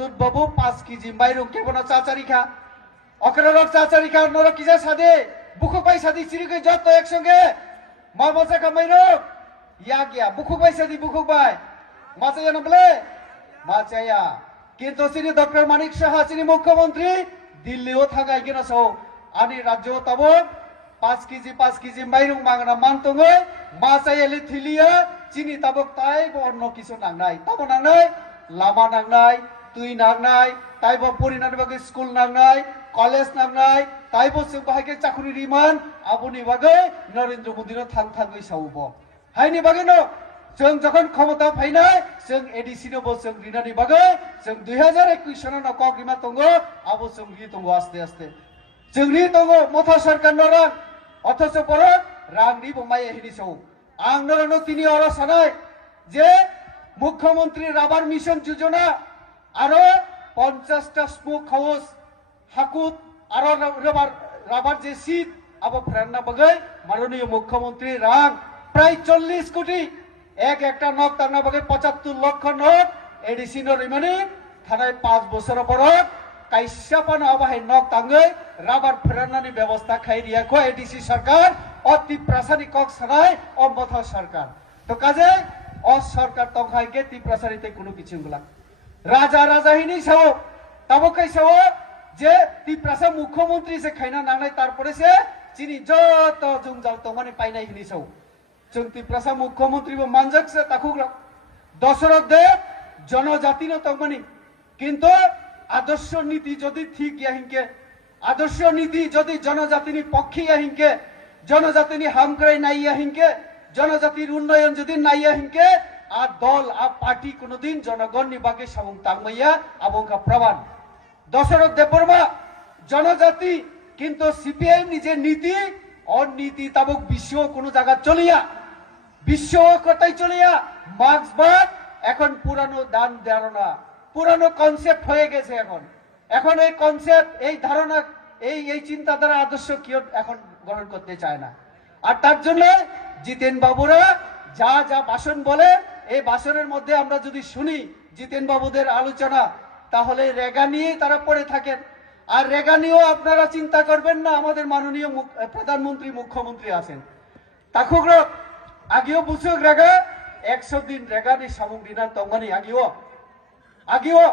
দুধ বাবু 5 কেজি মাইরং কেবন চাচারিখা অকরারক চাচারিখা নরক কিজা সাদে বুকুক বাই সাদি চিরিকে যত একসঙ্গে মা মজা কামাইরক ইয়া গিয়া বুকুক বাই সাদি বুকুক বাই মাচাইয়া নবলে মাচাইয়া কিন্তু চিনি ডক্টর মানিক সাহা চিনি মুখ্যমন্ত্রী দিল্লিও থাকাই কিনা সো আনি রাজ্য তাবো 5 কেজি মাইরং মাংনা মানতঙ্গে মাচাইয়ালি থিলিয়া চিনি তাবক তাই অন্য কিছু নাংনাই তাবো নাংনাই লামা নাংনাই তুই নাংনাই তাইবো পরিণার বাগে স্কুল নাংনাই কলেজ নাংনাই তাইবো जों बाहायके चाकुरि रिमान आबुनि बागै नरेंद्र मोदीनो थांगै सावबो हायनि बागै न जों जखन क्षमता फायनाय जों एडिसि नो बो जों रिनानि बागै जों 2021 सनो न कग्रिमा तंगो आबो जों रि तंगो आस्ते आस्ते जों रि तंगो मथा सरकार न रां अथच बर रां नि बो माय हिनि साव आं नरनो तिनि अर सानाय जे मुख्यमंत्री राबार मिशन योजना आरो 50 टा स्मोक हाउस हाकुत आरो राबार जे सीट अब फ्रेंडना बगै माननीय मुख्यमंत्री रां प्राय 40 कोटी एक एकटा नक तांना बगै 75 लाख नक एडिसि नो रिमानि थानाय 5 बोसोर पर काइसापान अबाहाय नक तांगै राबार फ्रेंडनानि व्यवस्था खाइरिया को एडिसि सरकार अति प्रासानि कक सानाय अमथा सरकार तो काजे अ सरकार तंखाय के ति प्रासानिते कुनु किछुगला राजा राजा हिनि साव ताबो कैसाव जे ती प्रासा मुख्यमंत्री से खाइना नांनाय तारपरे से चिनि जत जुंजाल तंमानि पाइनाय हिनि साव जों ती प्रासा मुख्यमंत्री बो मानजक से ताखुग्रा दशरथ देव जनजाति न तंमानि किंतु आदर्श नीति जदि ठीक या हिंके आदर्श नीति जदि जनजातिनि पक्षे या हिंके जनजातिनि हामक्राय नाइया हिंके जनजातिर उन्नयन जदि नाइया हिंके आ दल आ पार्टी कोनोदिन जनगणनि बागे साबुं तांमैया आबंका प्रमाण दशरथ देवबर्मा जनजाति किंतु सीपीआईएम निजे नीति और नीति ताबक विश्व कोनो জায়গা চলিয়া বিশ্ব কথাই চলিয়া মার্ক্সবাদ এখন পুরানো দান ধারণা পুরানো কনসেপ্ট হয়ে গেছে এখন এই কনসেপ্ট এই ধারণা এই চিন্তাধারা আদর্শ কেউ এখন গ্রহণ করতে চায় না আর তার জন্য জিতেন বাবুরা যা যা ভাষণ বলে এই ভাষণের মধ্যে আমরা যদি শুনি জিতেন বাবুদের আলোচনা তাহলে রেগা নিয়ে তারা পড়ে থাকেন আর রেগা নিয়েও আপনারা চিন্তা করবেন না আমাদের মাননীয় প্রধানমন্ত্রী মুখ্যমন্ত্রী আছেন তাকুগ্র আগেও বুঝুক রেগা 100 दिन রেগা নি সামুং দিনা তংমানি আগেও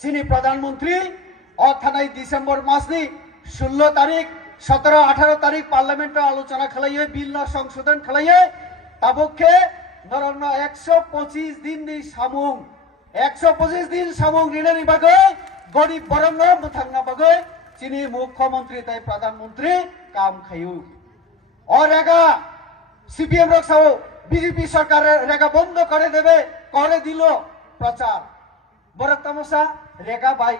সিনি প্রধানমন্ত্রী অথানাই ডিসেম্বর মাসনি 16 তারিখ 17 18 তারিখ পার্লামেন্টে আলোচনা খালাইয়ে বিল না সংশোধন খালাইয়ে তাবকে নরন 125 दिन नि সামুং 125 दिन सामुं रिनानि बागै गरीब बरंग मुथांना बागै चिनी मुख्यमंत्री ताई प्रधानमंत्री काम खायु और रेगा सीपीएम रक्षाओ बीजेपी सरकार रेगा बंद करे देबे करे दिलो प्रचार बरक तमसा रेगा बाई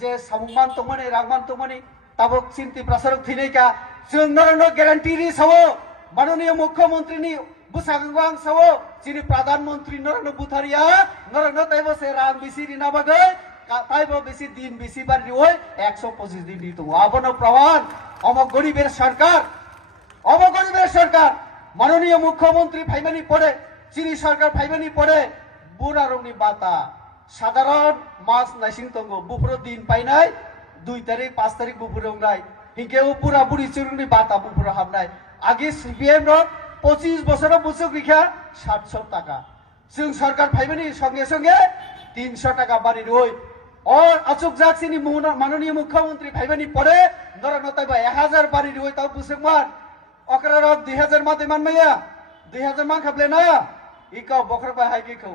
जे सामुमान तमनि रागमान तमनि ताबक चिंती प्रसारक थिनेका जों नरनो ग्यारांटी रि सावो माननीय मुख्यमंत्री नि बुसागंगां सावो चिनी प्रधानमंत्री नरनो बुथारिया नरनो ताइबो से रां बिसिरि ना बागै ताइबो बेसि दिन बेसि बारि होय 125 दिन दितो आबनो प्रमाण अम गरीबेर सरकार माननीय मुख्यमंत्री फाइमानि पड़े चिनी सरकार फाइमानि पड़े बुरा रंगनि बाता साधारण मास नाइसिं तंगो बुफुरो दिन पाइनाय 2 तारिख 5 तारिख बुफुरो नाय हिकेउ बुरा बुरि चिरुनि बाता बुफुरो हाबनाय आगे सीपीएम रो 25 বছর বুঝুক রিখা 700 টাকা जों सरकार फाइमानि संगे संगे 300 টাকা बारि रय और अचुक जाक्सिनि माननीय मुख्यमंत्री फाइमानि पड़े नरनो ताइबा 1000 बारि रय ताव बुझुक मान अकरारक 2000 माते मानमाया 2000 मान खाबले ना इका बखरबा हाइकेखौ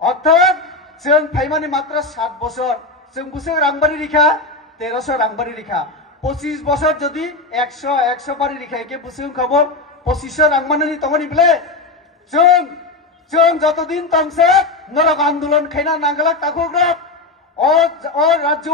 अर्थात जों फाइमानि मात्र 7 বছর जों बुझुक रांबारि रिखा 1300 रांबारि रिखा 25 বছর যদি 100 बारि रिखायके बुझुक खबर 2500 रांमानि तंगनि बले जों जतदिन तंसे नरक आंदोलन खाइना नांगला ताकुग्रा और राज्य